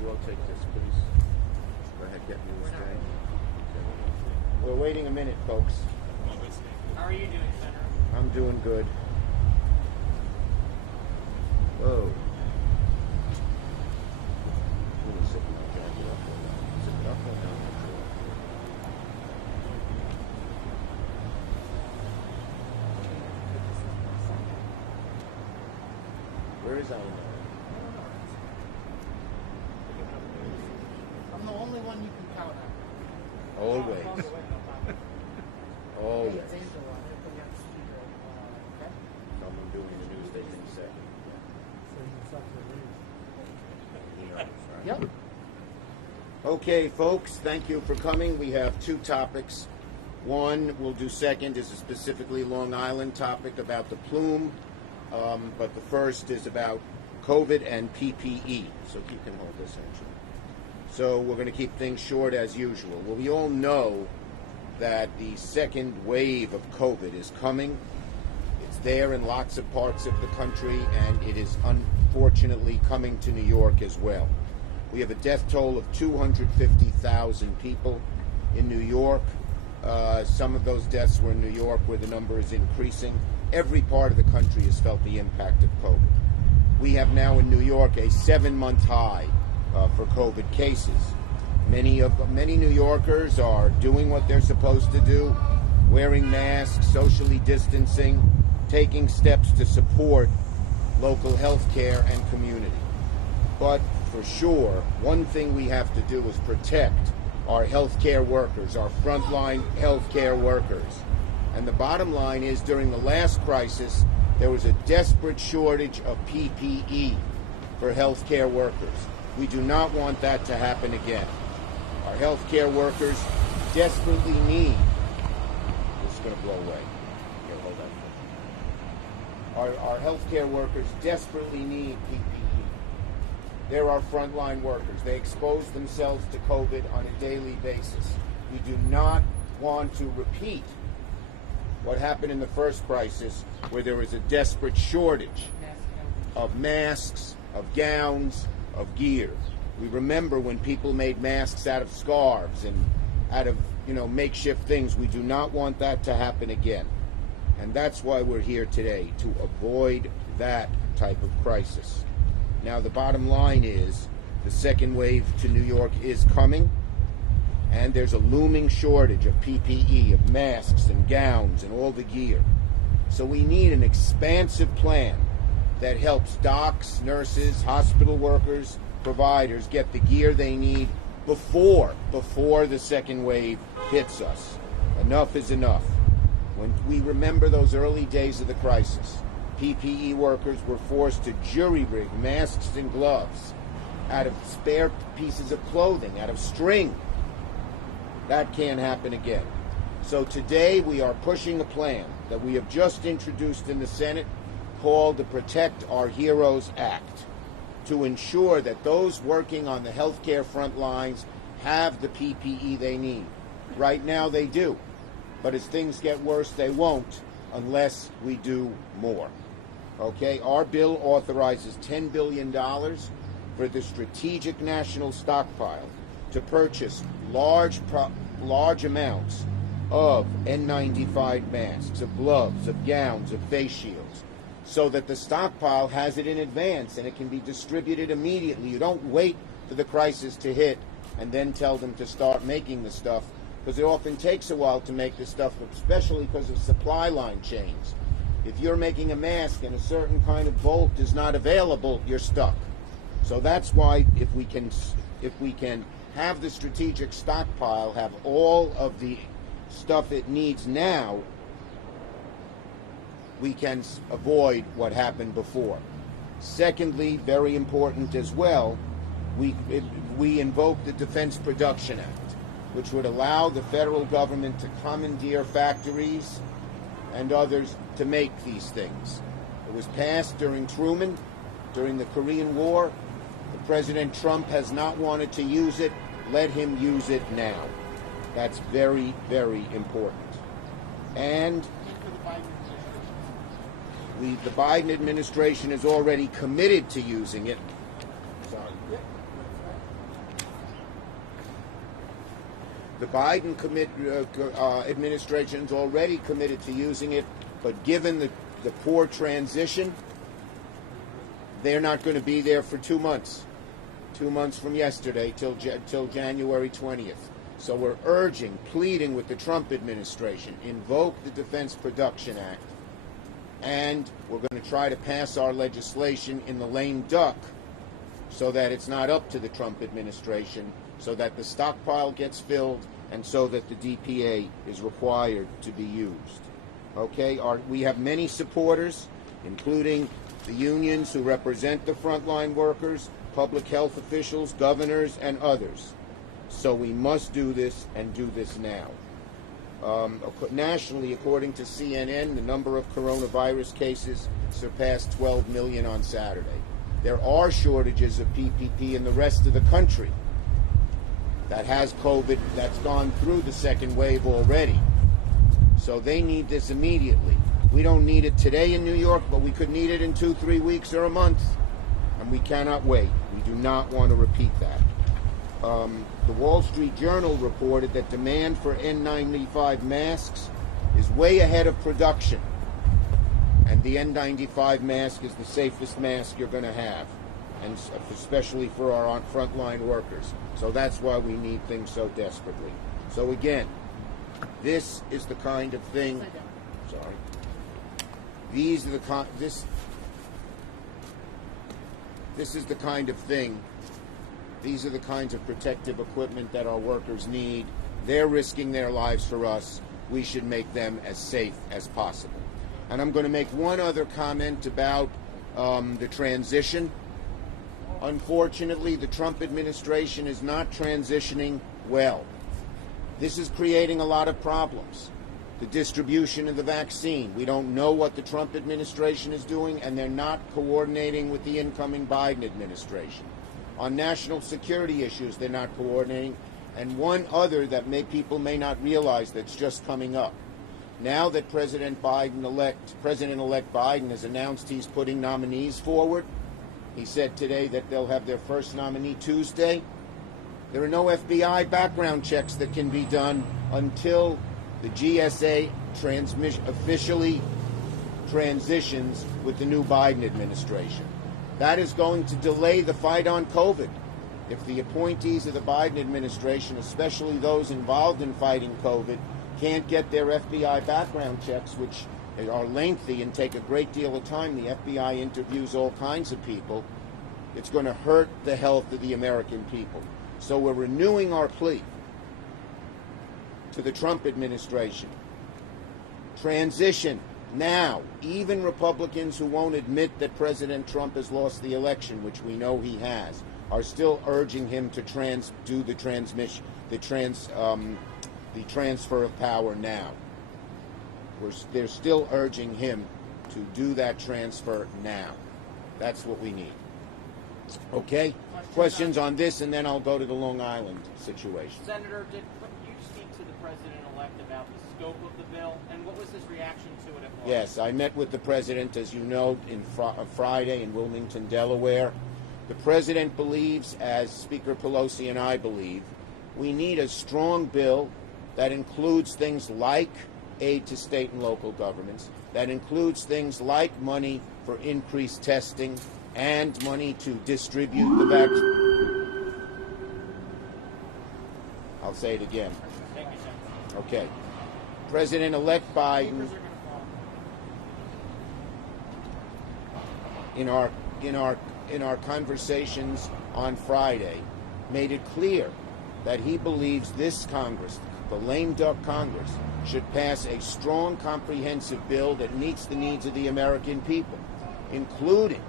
you all take this, please? Go ahead, get news day. We're waiting a minute, folks. How are you doing, Senator? I'm doing good. Whoa. Let me sit my jacket up. Zip it up or down? Where is Alan? I'm the only one you can count on. Always. Always. Someone doing the news they can say. Yep. Okay, folks, thank you for coming. We have two topics. One we'll do second is a specifically Long Island topic about the plume, but the first is about COVID and PPE. So you can hold this, actually. So we're going to keep things short as usual. Well, we all know that the second wave of COVID is coming. It's there in lots of parts of the country, and it is unfortunately coming to New York as well. We have a death toll of 250,000 people in New York. Some of those deaths were in New York, where the number is increasing. Every part of the country has felt the impact of COVID. We have now in New York a 7-month high for COVID cases. Many New Yorkers are doing what they're supposed to do, wearing masks, socially distancing, taking steps to support local health care and community. But for sure, one thing we have to do is protect our healthcare workers, our frontline healthcare workers. And the bottom line is, during the last crisis, there was a desperate shortage of PPE for healthcare workers. We do not want that to happen again. Our healthcare workers desperately need. This is going to blow away. Here, hold that. Our healthcare workers desperately need PPE. They're our frontline workers. They expose themselves to COVID on a daily basis. We do not want to repeat what happened in the first crisis, where there was a desperate shortage of masks, of gowns, of gear. We remember when people made masks out of scarves and out of, makeshift things. We do not want that to happen again. And that's why we're here today, to avoid that type of crisis. Now, the bottom line is the second wave to New York is coming, and there's a looming shortage of PPE, of masks and gowns and all the gear. So we need an expansive plan that helps docs, nurses, hospital workers, providers get the gear they need before the second wave hits us. Enough is enough. When we remember those early days of the crisis, PPE workers were forced to jury-rig masks and gloves out of spare pieces of clothing, out of string. That can't happen again. So today we are pushing a plan that we have just introduced in the Senate called the Protect Our Heroes Act, to ensure that those working on the healthcare front lines have the PPE they need. Right now they do, but as things get worse, they won't unless we do more. Okay, our bill authorizes $10 billion for the strategic national stockpile to purchase large amounts of N95 masks, of gloves, of gowns, of face shields, so that the stockpile has it in advance and it can be distributed immediately. You don't wait for the crisis to hit and then tell them to start making the stuff, because it often takes a while to make the stuff, especially because of supply line chains. If you're making a mask and a certain kind of bolt is not available, you're stuck. So that's why if we can have the strategic stockpile, have all of the stuff it needs now, we can avoid what happened before. Secondly, very important as well, we invoke the Defense Production Act, which would allow the federal government to commandeer factories and others to make these things. It was passed during Truman, during the Korean War. President Trump has not wanted to use it. Let him use it now. That's very, very important. And the Biden administration is already committed to using it. Sorry. The Biden administration's already committed to using it, but given the poor transition, they're not going to be there for 2 months. 2 months from yesterday till January 20th. So we're pleading with the Trump administration, invoke the Defense Production Act, and we're going to try to pass our legislation in the lame duck so that it's not up to the Trump administration, so that the stockpile gets filled, and so that the DPA is required to be used. Okay, we have many supporters, including the unions who represent the frontline workers, public health officials, governors, and others. So we must do this, and do this now. Nationally, according to CNN, the number of coronavirus cases surpassed 12 million on Saturday. There are shortages of PPE in the rest of the country that has COVID, that's gone through the second wave already. So they need this immediately. We don't need it today in New York, but we could need it in 2-3 weeks or a month. And we cannot wait. We do not want to repeat that. The Wall Street Journal reported that demand for N95 masks is way ahead of production. And the N95 mask is the safest mask you're going to have, and especially for our frontline workers. So that's why we need things so desperately. So again, this is the kind of thing. Sorry. These are the this is the kind of thing. These are the kinds of protective equipment that our workers need. They're risking their lives for us. We should make them as safe as possible. And I'm going to make one other comment about the transition. Unfortunately, the Trump administration is not transitioning well. This is creating a lot of problems. The distribution of the vaccine. We don't know what the Trump administration is doing, and they're not coordinating with the incoming Biden administration. On national security issues, they're not coordinating. And one other that people may not realize that's just coming up. Now that President-elect Biden has announced he's putting nominees forward, he said today that they'll have their first nominee Tuesday. There are no FBI background checks that can be done until the GSA officially transitions with the new Biden administration. That is going to delay the fight on COVID. If the appointees of the Biden administration, especially those involved in fighting COVID, can't get their FBI background checks, which are lengthy and take a great deal of time, the FBI interviews all kinds of people, it's going to hurt the health of the American people. So we're renewing our plea to the Trump administration. Transition now. Even Republicans who won't admit that President Trump has lost the election, which we know he has, are still urging him to do the transfer of power now. They're still urging him to do that transfer now. That's what we need. Okay? Questions on this, and then I'll go to the Long Island situation. Senator, did you speak to the president-elect about the scope of the bill, and what was his reaction to it? Yes, I met with the president, as you know, Friday in Wilmington, Delaware. The president believes, as Speaker Pelosi and I believe, we need a strong bill that includes things like aid to state and local governments, that includes things like money for increased testing and money to distribute the vaccine. I'll say it again. Thank you, Senator. Okay. President-elect Biden, in our conversations on Friday, made it clear that he believes this Congress, the lame duck Congress, should pass a strong, comprehensive bill that meets the needs of the American people, including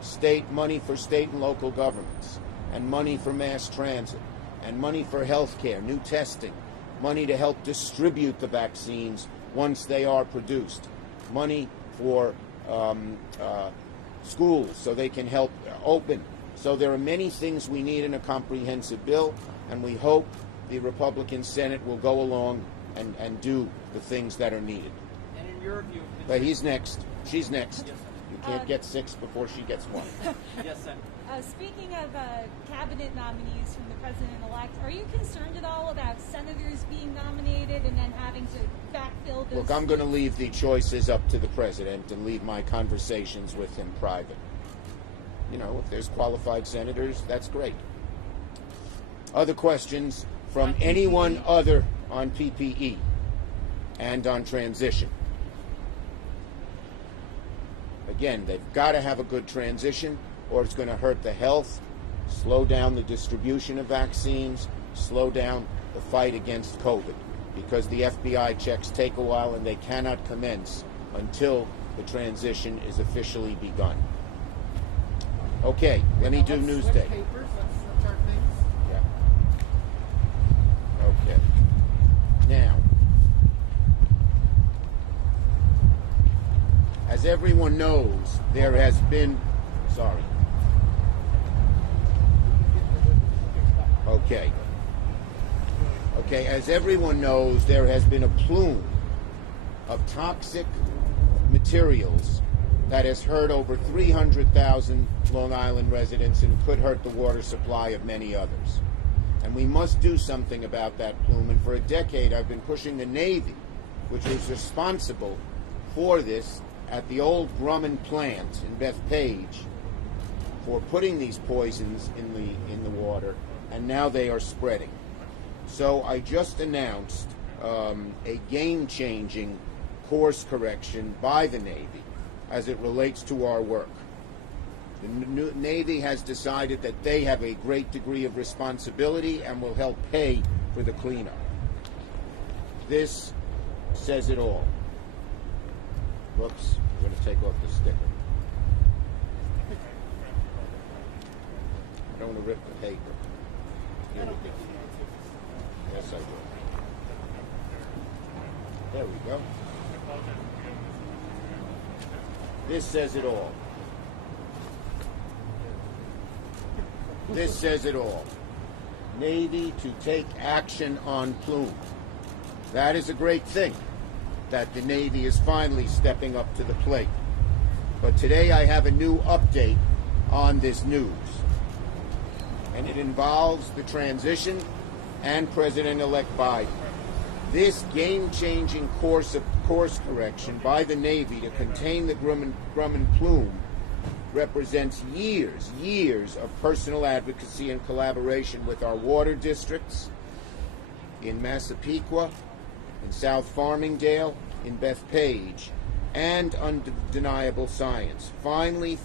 state money for state and local governments, and money for mass transit, and money for health care, new testing, money to help distribute the vaccines once they are produced, money for schools so they can help open. So there are many things we need in a comprehensive bill, and we hope the Republican Senate will go along and do the things that are needed. And in your view... But he's next. She's next. Yes, you can't get 6 before she gets 1. Yes, Senator. Speaking of cabinet nominees from the president-elect, are you concerned at all about senators being nominated and then having to backfill those? Look, I'm going to leave the choices up to the president and leave my conversations with him private. You know, if there's qualified senators, that's great. Other questions from anyone other on PPE and on transition? Again, they've got to have a good transition, or it's going to hurt the health, slow down the distribution of vaccines, slow down the fight against COVID, because the FBI checks take a while and they cannot commence until the transition is officially begun. Okay, let me do Newsday. Yeah. Okay. Now, as everyone knows, there has been... Sorry. Okay. Okay, as everyone knows, there has been a plume of toxic materials that has hurt over 300,000 Long Island residents and could hurt the water supply of many others. And we must do something about that plume. And for a decade, I've been pushing the Navy, which is responsible for this at the old Grumman plant in Bethpage, for putting these poisons in the water, and now they are spreading. So I just announced a game-changing course correction by the Navy as it relates to our work. The Navy has decided that they have a great degree of responsibility and will help pay for the cleanup. This says it all. Whoops, I'm going to take off the sticker. I don't want to rip the paper. Here we go. Yes, I do. There we go. This says it all. This says it all. Navy to take action on plume. That is a great thing, that the Navy is finally stepping up to the plate. But today I have a new update on this news. And it involves the transition and President-elect Biden. This game-changing course correction by the Navy to contain the Grumman plume represents years of personal advocacy and collaboration with our water districts in Massapequa, in South Farmingdale, in Bethpage, and undeniable science. Finally,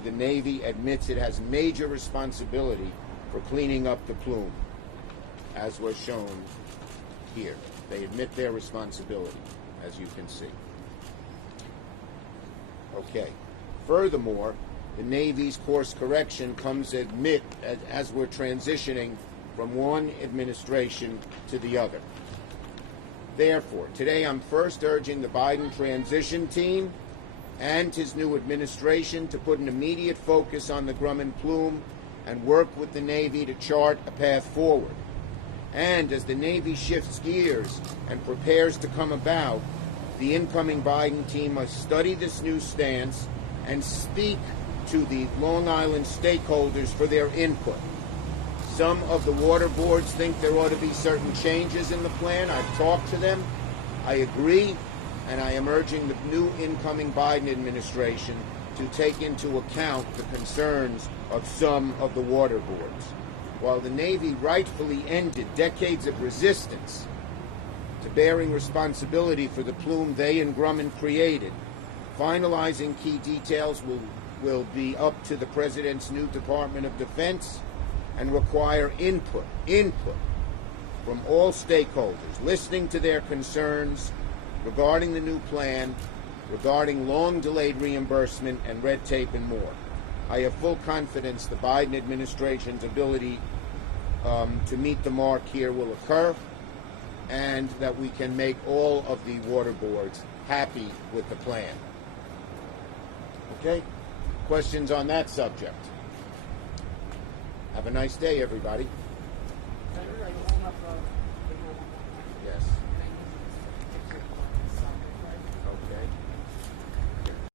the Navy admits it has major responsibility for cleaning up the plume, as was shown here. They admit their responsibility, as you can see. Okay. Furthermore, the Navy's course correction comes as we're transitioning from one administration to the other. Therefore, today I'm first urging the Biden transition team and his new administration to put an immediate focus on the Grumman plume and work with the Navy to chart a path forward. And as the Navy shifts gears and prepares to come about, the incoming Biden team must study this new stance and speak to the Long Island stakeholders for their input. Some of the water boards think there ought to be certain changes in the plan. I've talked to them. I agree, and I am urging the new incoming Biden administration to take into account the concerns of some of the water boards. While the Navy rightfully ended decades of resistance to bearing responsibility for the plume they and Grumman created, finalizing key details will be up to the President's new Department of Defense and require input from all stakeholders, listening to their concerns regarding the new plan, regarding long-delayed reimbursement and red tape and more. I have full confidence the Biden administration's ability to meet the mark here will occur, and that we can make all of the water boards happy with the plan. Okay? Questions on that subject? Have a nice day, everybody. Yes.